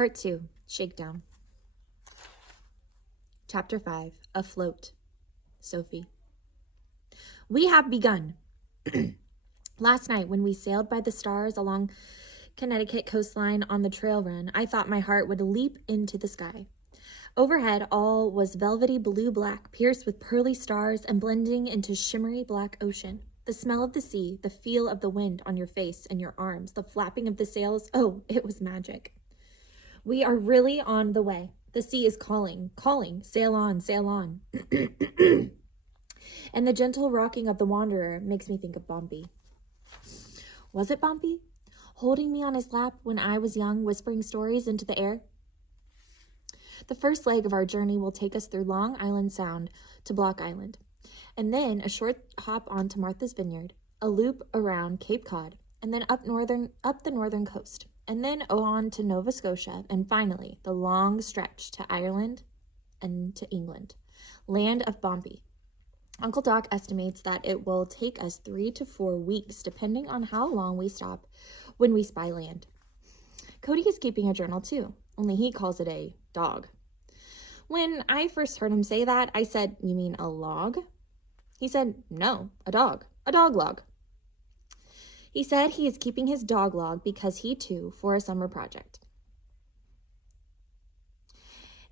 Part 2, Shakedown. Chapter 5, Afloat. Sophie. We have begun. Last night, when we sailed by the stars along Connecticut coastline on the trail run, I thought my heart would leap into the sky. Overhead, all was velvety blue-black, pierced with pearly stars and blending into shimmery black ocean. The smell of the sea, the feel of the wind on your face and your arms, the flapping of the sails, oh, it was magic. We are really on the way. The sea is calling, sail on, sail on. And the gentle rocking of the wanderer makes me think of Bombie. Was it Bombie? Holding me on his lap when I was young, whispering stories into the air? The first leg of our journey will take us through Long Island Sound to Block Island, and then a short hop on to Martha's Vineyard, a loop around Cape Cod, and then up the northern coast, and then on to Nova Scotia, and finally the long stretch to Ireland and to England, land of Bombie. Uncle Doc estimates that it will take us 3 to 4 weeks, depending on how long we stop when we spy land. Cody is keeping a journal too, only he calls it a dog. When I first heard him say that, I said, "You mean a log?" He said, "No, a dog log." He said he is keeping his dog log because he too, for a summer project.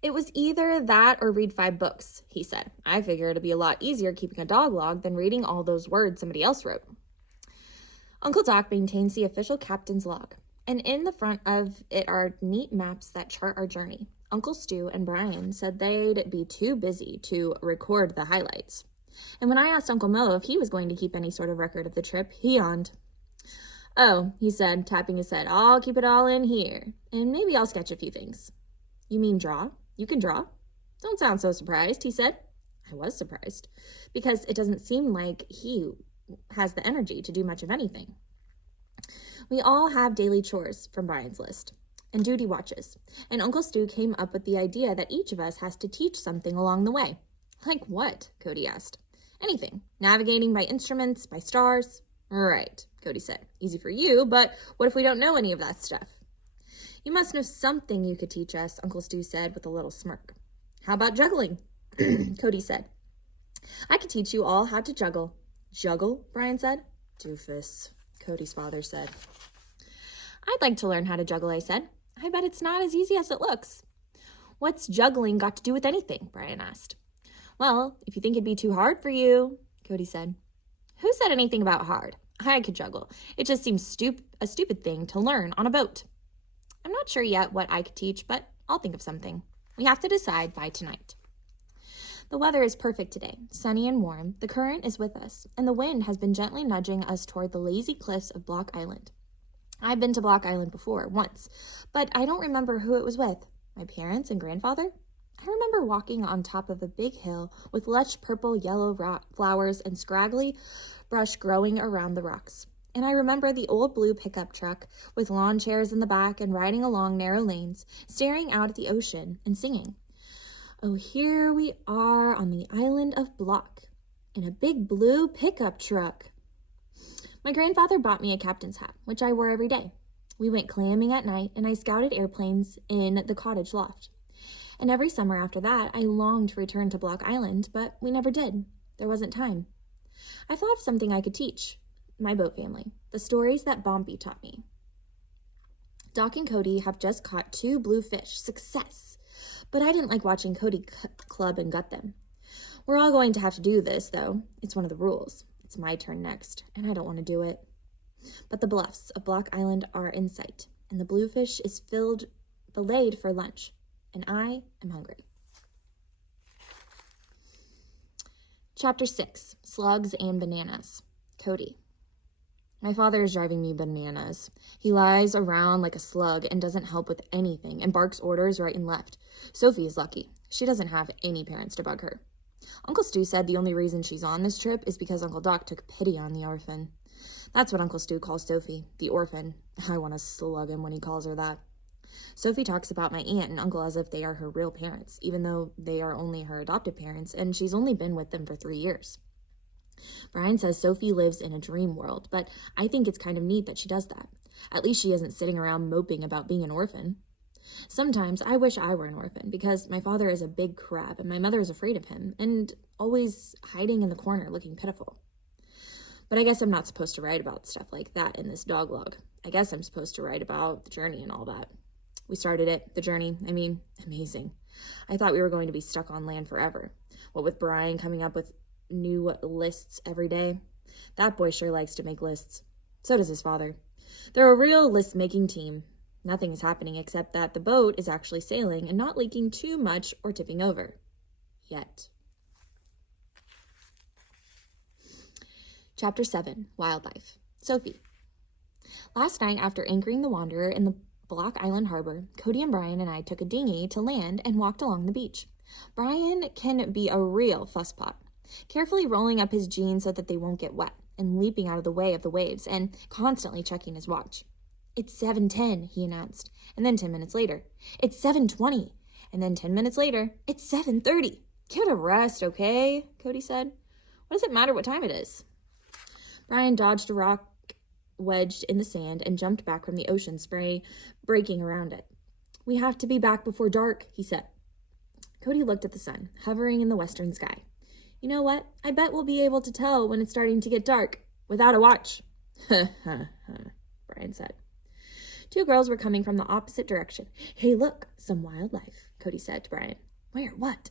It was either that or read 5 books, he said. I figure it'd be a lot easier keeping a dog log than reading all those words somebody else wrote. Uncle Doc maintains the official captain's log, and in the front of it are neat maps that chart our journey. Uncle Stu and Brian said they'd be too busy to record the highlights. And when I asked Uncle Mo if he was going to keep any sort of record of the trip, he yawned. "Oh," he said, tapping his head, "I'll keep it all in here, and maybe I'll sketch a few things." "You mean draw? You can draw?" "Don't sound so surprised," he said. I was surprised, because it doesn't seem like he has the energy to do much of anything. We all have daily chores from Brian's list, and duty watches, and Uncle Stu came up with the idea that each of us has to teach something along the way. "Like what?" Cody asked. "Anything. Navigating by instruments, by stars." "Right," Cody said. "Easy for you, but what if we don't know any of that stuff?" "You must know something you could teach us," Uncle Stu said with a little smirk. "How about juggling?" Cody said. "I could teach you all how to juggle." "Juggle?" Brian said. "Doofus," Cody's father said. "I'd like to learn how to juggle," I said. "I bet it's not as easy as it looks." "What's juggling got to do with anything?" Brian asked. "Well, if you think it'd be too hard for you," Cody said. "Who said anything about hard? I could juggle. It just seems a stupid thing to learn on a boat." "I'm not sure yet what I could teach, but I'll think of something. We have to decide by tonight." The weather is perfect today, sunny and warm. The current is with us, and the wind has been gently nudging us toward the lazy cliffs of Block Island. I've been to Block Island before, once, but I don't remember who it was with. My parents and grandfather? I remember walking on top of a big hill with lush purple-yellow flowers and scraggly brush growing around the rocks. And I remember the old blue pickup truck with lawn chairs in the back and riding along narrow lanes, staring out at the ocean and singing. "Oh, here we are on the island of Block, in a big blue pickup truck." My grandfather bought me a captain's hat, which I wore every day. We went clamming at night, and I scouted airplanes in the cottage loft. And every summer after that, I longed to return to Block Island, but we never did. There wasn't time. I thought of something I could teach my boat family, the stories that Bombie taught me. Doc and Cody have just caught 2 blue fish. Success! But I didn't like watching Cody club and gut them. We're all going to have to do this, though. It's one of the rules. It's my turn next, and I don't want to do it. But the bluffs of Block Island are in sight, and the bluefish is filleted for lunch, and I am hungry. Chapter 6, Slugs and Bananas. Cody. My father is driving me bananas. He lies around like a slug and doesn't help with anything and barks orders right and left. Sophie is lucky. She doesn't have any parents to bug her. Uncle Stu said the only reason she's on this trip is because Uncle Doc took pity on the orphan. That's what Uncle Stu calls Sophie, the orphan. I want to slug him when he calls her that. Sophie talks about my aunt and uncle as if they are her real parents, even though they are only her adopted parents, and she's only been with them for 3 years. Brian says Sophie lives in a dream world, but I think it's kind of neat that she does that. At least she isn't sitting around moping about being an orphan. Sometimes I wish I were an orphan because my father is a big crab and my mother is afraid of him and always hiding in the corner looking pitiful. But I guess I'm not supposed to write about stuff like that in this dog log. I guess I'm supposed to write about the journey and all that. We started it, the journey. Amazing. I thought we were going to be stuck on land forever. What with Brian coming up with new lists every day. That boy sure likes to make lists. So does his father. They're a real list-making team. Nothing is happening except that the boat is actually sailing and not leaking too much or tipping over. Yet. Chapter 7, Wildlife. Sophie. Last night, after anchoring the Wanderer in the Block Island Harbor, Cody and Brian and I took a dinghy to land and walked along the beach. Brian can be a real fusspot, carefully rolling up his jeans so that they won't get wet, and leaping out of the way of the waves, and constantly checking his watch. "It's 7:10, he announced, and then 10 minutes later, "It's 7:20, and then 10 minutes later, "It's 7:30. "Give it a rest, okay?" Cody said. "What does it matter what time it is?" Brian dodged a rock wedged in the sand and jumped back from the ocean spray breaking around it. "We have to be back before dark," he said. Cody looked at the sun, hovering in the western sky. "You know what? I bet we'll be able to tell when it's starting to get dark without a watch." Brian said. Two girls were coming from the opposite direction. "Hey, look, some wildlife," Cody said to Brian. "Where? What?"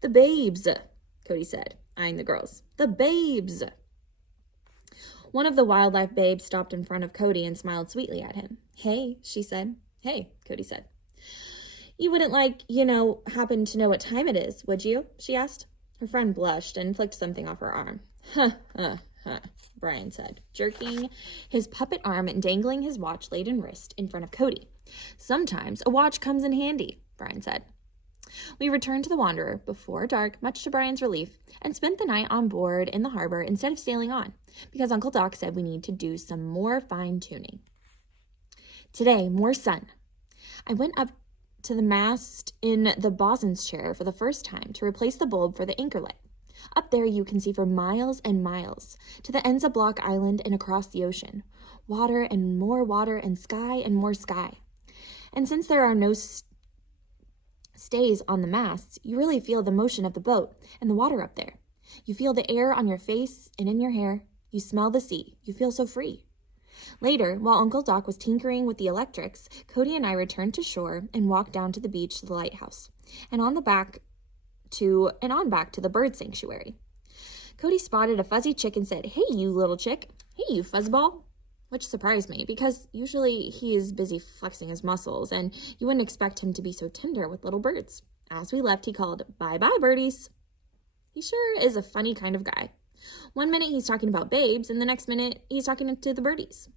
"The babes," Cody said, eyeing the girls. "The babes." One of the wildlife babes stopped in front of Cody and smiled sweetly at him. "Hey," she said. "Hey," Cody said. "You wouldn't happen to know what time it is, would you?" she asked. Her friend blushed and flicked something off her arm. Brian said, jerking his puppet arm and dangling his watch-laden wrist in front of Cody. "Sometimes a watch comes in handy," Brian said. We returned to the Wanderer before dark, much to Brian's relief, and spent the night on board in the harbor instead of sailing on, because Uncle Doc said we need to do some more fine-tuning. Today, more sun. I went up to the mast in the bosun's chair for the first time to replace the bulb for the anchor light. Up there you can see for miles and miles, to the ends of Block Island and across the ocean. Water and more water and sky and more sky. And since there are no stays on the masts, you really feel the motion of the boat and the water up there. You feel the air on your face and in your hair. You smell the sea. You feel so free. Later, while Uncle Doc was tinkering with the electrics, Cody and I returned to shore and walked down to the beach to the lighthouse, and on back to the bird sanctuary. Cody spotted a fuzzy chick and said, "Hey, you little chick. Hey, you fuzzball," which surprised me because usually he is busy flexing his muscles and you wouldn't expect him to be so tender with little birds. As we left, he called, "Bye-bye, birdies." He sure is a funny kind of guy. One minute he's talking about babes, and the next minute he's talking to the birdies.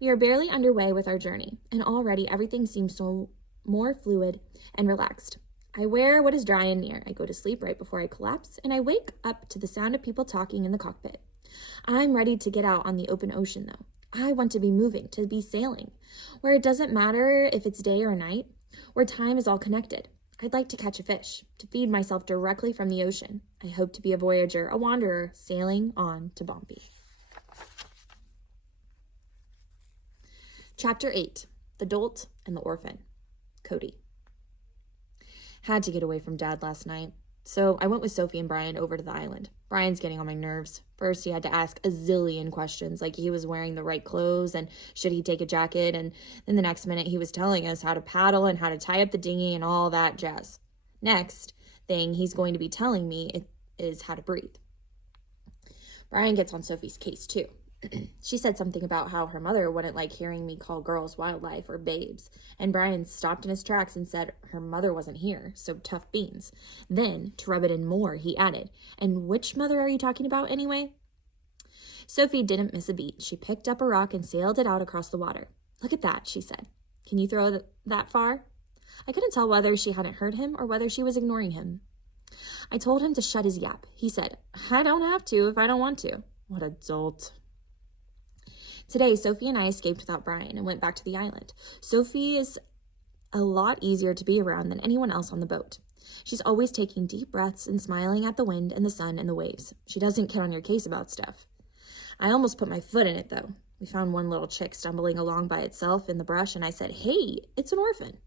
We are barely underway with our journey, and already everything seems so more fluid and relaxed. I wear what is dry and near. I go to sleep right before I collapse, and I wake up to the sound of people talking in the cockpit. I'm ready to get out on the open ocean, though. I want to be moving, to be sailing, where it doesn't matter if it's day or night, where time is all connected. I'd like to catch a fish, to feed myself directly from the ocean. I hope to be a voyager, a wanderer, sailing on to Bombay. Chapter 8, The Dolt and the Orphan. Cody. Had to get away from Dad last night, so I went with Sophie and Brian over to the island. Brian's getting on my nerves. First, he had to ask a zillion questions, like he was wearing the right clothes and should he take a jacket, and then the next minute he was telling us how to paddle and how to tie up the dinghy and all that jazz. Next thing he's going to be telling me is how to breathe. Brian gets on Sophie's case, too. She said something about how her mother wouldn't like hearing me call girls wildlife or babes, and Brian stopped in his tracks and said her mother wasn't here, so tough beans. Then, to rub it in more, he added, "And which mother are you talking about anyway?" Sophie didn't miss a beat. She picked up a rock and sailed it out across the water. "Look at that," she said. "Can you throw that far?" I couldn't tell whether she hadn't heard him or whether she was ignoring him. I told him to shut his yap. He said, "I don't have to if I don't want to." What a dolt. Today, Sophie and I escaped without Brian and went back to the island. Sophie is a lot easier to be around than anyone else on the boat. She's always taking deep breaths and smiling at the wind and the sun and the waves. She doesn't get on your case about stuff. I almost put my foot in it, though. We found one little chick stumbling along by itself in the brush, and I said, "Hey, it's an orphan."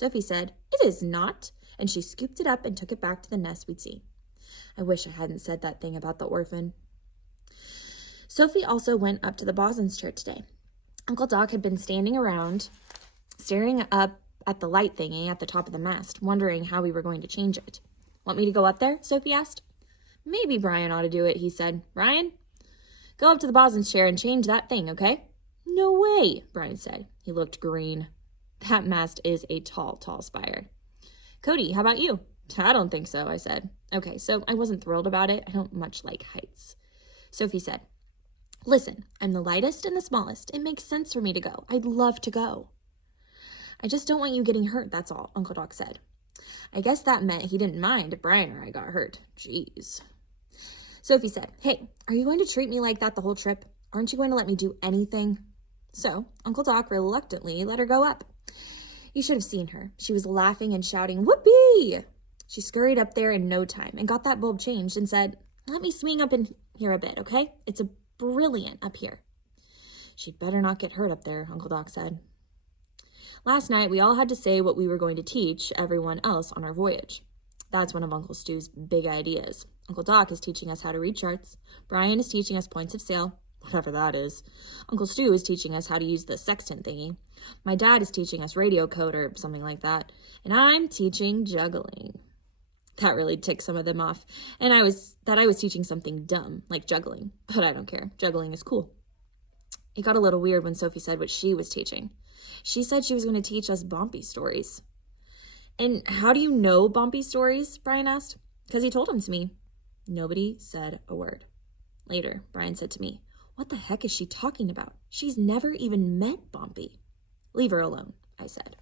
Sophie said, "It is not," and she scooped it up and took it back to the nest we'd see. I wish I hadn't said that thing about the orphan. Sophie also went up to the Boson's chair today. Uncle Doc had been standing around, staring up at the light thingy at the top of the mast, wondering how we were going to change it. "Want me to go up there?" Sophie asked. "Maybe Brian ought to do it," he said. "Brian, go up to the Boson's chair and change that thing, okay?" "No way," Brian said. He looked green. That mast is a tall, tall spire. "Cody, how about you?" "I don't think so," I said. Okay, so I wasn't thrilled about it. I don't much like heights. Sophie said, "Listen, I'm the lightest and the smallest. It makes sense for me to go. I'd love to go." "I just don't want you getting hurt, that's all," Uncle Doc said. I guess that meant he didn't mind if Brian or I got hurt. Jeez. Sophie said, "Hey, are you going to treat me like that the whole trip? Aren't you going to let me do anything?" So Uncle Doc reluctantly let her go up. You should have seen her. She was laughing and shouting, "Whoopee!" She scurried up there in no time and got that bulb changed and said, "Let me swing up in here a bit, okay? It's brilliant up here." "She'd better not get hurt up there," Uncle Doc said. Last night, we all had to say what we were going to teach everyone else on our voyage. That's one of Uncle Stu's big ideas. Uncle Doc is teaching us how to read charts. Brian is teaching us points of sail, whatever that is. Uncle Stu is teaching us how to use the sextant thingy. My dad is teaching us radio code or something like that. And I'm teaching juggling. That really ticked some of them off. And I was teaching something dumb, like juggling. But I don't care. Juggling is cool. It got a little weird when Sophie said what she was teaching. She said she was going to teach us Bumpy stories. "And how do you know Bumpy stories?" Brian asked. "Because he told them to me." Nobody said a word. Later, Brian said to me, "What the heck is she talking about? She's never even met Bumpy." "Leave her alone," I said.